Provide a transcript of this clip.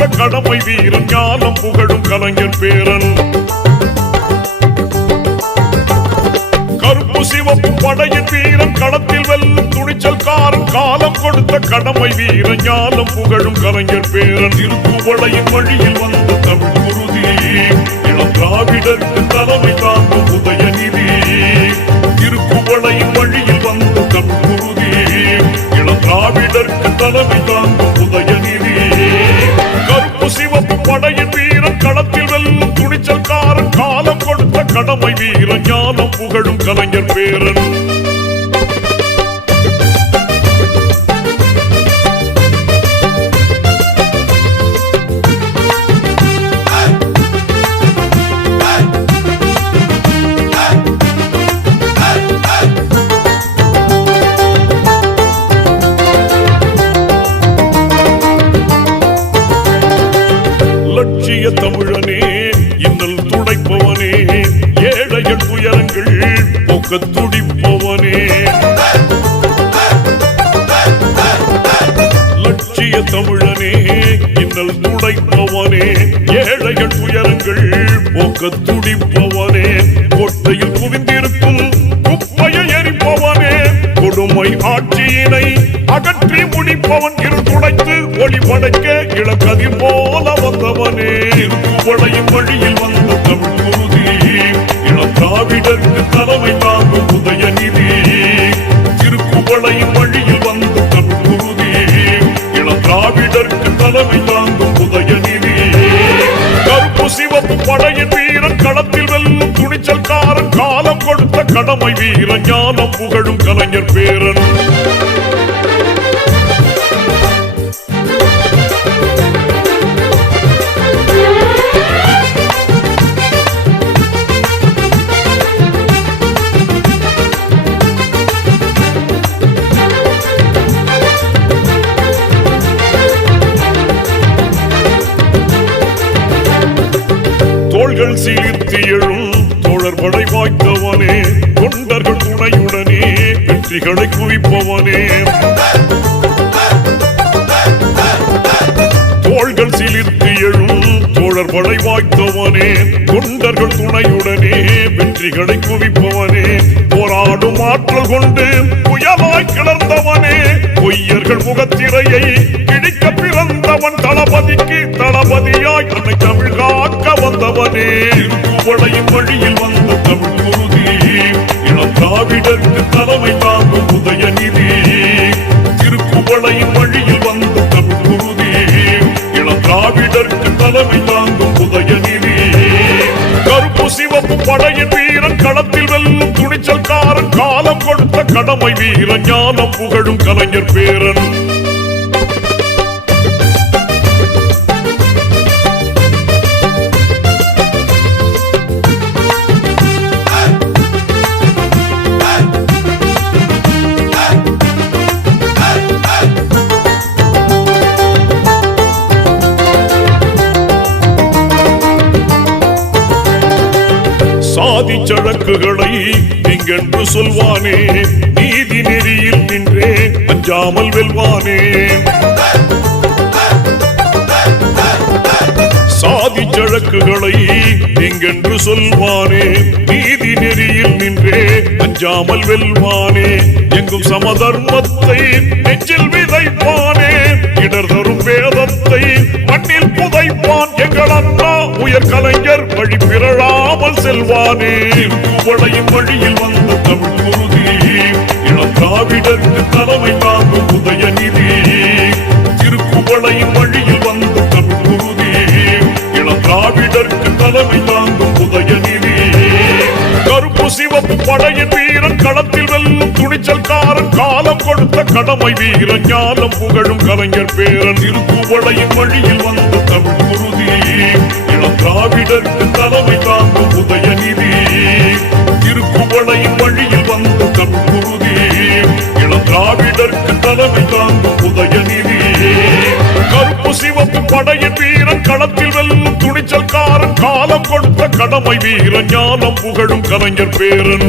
கொடுத்த கடமை வீரன் ஞானம் புகழும் கலைஞர் பேரன். கருப்பு சிவப்பு படையின் வீரன் களத்தில் வெல்லும் துணிச்சல்காரன் காலம் கொடுத்த கடமை வீரன் ஞானம் புகழும் கலைஞர் பேரன். திருக்குவளையின் வழியில் வந்த தமிழ் குருதி இளம் திராவிடருக்கு தலைமை தாங்கும் உதயநிதி. திருக்குவளையின் வழியில் வந்த தமிழ் குருதி இளம் திராவிடருக்கு தலைமை தாங்கும் உதயநிதி. கருப்பு சிவப்பு படையின் வீரன் களத்தில் வெல்லும் துணிச்சல்காரன் காலம் கொடுத்த கடமை வீரன் ஞானம் புகழும் கலைஞர் பேரன். லட்சிய தமிழனே இன்னல் துடைப்பவனே ஏழைகள் துயரங்கள் போக்க துடிப்பவனே. லட்சிய தமிழனே இன்னல் துடைப்பவனே ஏழைகள் துயரங்கள் போக்க துடிப்பவனே. கோட்டையில் குவிந்திருக்கும் குப்பையை எரிப்பவனே கொடுமை ஆட்சியினை அகற்றி முடிப்பவன். இருள் துடைத்து ஒளி படைக்க இளக்கதிர் போல வந்தவனே. திருக்குவளையின் வழியில் வந்த தமிழ் குருதி இளம் திராவிடருக்கு தலைமை தாங்கும் உதயநிதி. திருக்குவளையின் வழியில் வந்த தமிழ் குருதி இளம் திராவிடருக்கு தலைமை தாங்கும் உதயநிதி. கருப்பு சிவப்பு படையின் வீரன் களத்தில் வெல்லும் துணிச்சல்காரன் காலம் கொடுத்த கடமை வீரன் ஞானம் புகழும் கலைஞர் பேரன். தோள்கள் சீர்த்தி எழும் தோழர் படை வாய்த்தவனே தொண்டர்கள் துணையுடனே வெற்றிகளை குவிப்பவனே. தோள்கள் சீர்த்தி எழும் தோழர் படை வாய்த்தவனே தொண்டர்கள் துணையுடனே வெற்றிகளை குவிப்பவனே. போராடும் ஆற்றல் கொண்டு புயலாய் கிளர்ந்தவனே பொய்யர்கள் முகத்திரையை கிழிக்க பிறந்தவன். தளபதிக்கு தளபதியாய் அன்னை தமிழ் காக்க வந்தவனே. திருக்குவளையின் வழியில் வந்த தமிழ் குருதி இளம் திராவிடருக்கு தலைமை தாங்கும் உதயநிதி. திருக்குவளையின் வழியில் வந்த தமிழ் குருதி இளம் திராவிடருக்கு தலைமை தாங்கும் உதயநிதி. கருப்பு சிவப்பு படையின் வீரன் களத்தில் வெல்லும் துணிச்சல்காரன் காலம் கொடுத்த கடமை வீரன் ஞானம் புகழும் கலைஞர் பேரன். சாதி சழக்குகளை நீங்கென்று சொல்வானே நீதி நெறியில் நின்றே அஞ்சாமல் வெல்வானே. சாதி சழக்குகளை நீங்கென்று சொல்வானே நீதி நெறியில் நின்றே அஞ்சாமல் வெல்வானே. எங்கும் சமதர்மத்தை நெஞ்சில் விதைப்பானே இடர் தரும் வேதத்தை மண்ணில் புதைப்பான். எங்கள் அண்ணா உயர் கலைஞர் வழி பிறழாமல் செல்வானே. திருக்குவளையின் வழியில் வந்த தமிழ் குருதி இளம் திராவிடருக்கு தலைமை தாங்கும் உதயநிதி. திருக்குவளையின் வழியில் வந்த தமிழ் குருதி இளம் திராவிடருக்கு தலைமை தாங்கும் உதயநிதி. கருப்பு சிவப்பு படையின் வீரன் களத்தில் வெல்லும் துணிச்சல்காரன் காலம் கொடுத்த கடமை வீரன் ஞானம் புகழும் கலைஞர் பேரன். திருக்குவளையின் வழியில் வந்த தமிழ் குருதி இளம் திராவிடருக்கு தலைமை தாங்கும் உதயநிதி. திருக்குவளையின் வழியில் வந்த தமிழ் குருதி இளம் திராவிடருக்கு தலைமை தாங்கும் உதயநிதி. கருப்பு சிவப்பு படையின் வீரன் களத்தில் வெல்லும் துணிச்சல்காரன் காலம் கொடுத்த கடமை வீரன் ஞானம் புகழும் கலைஞர் பேரன்.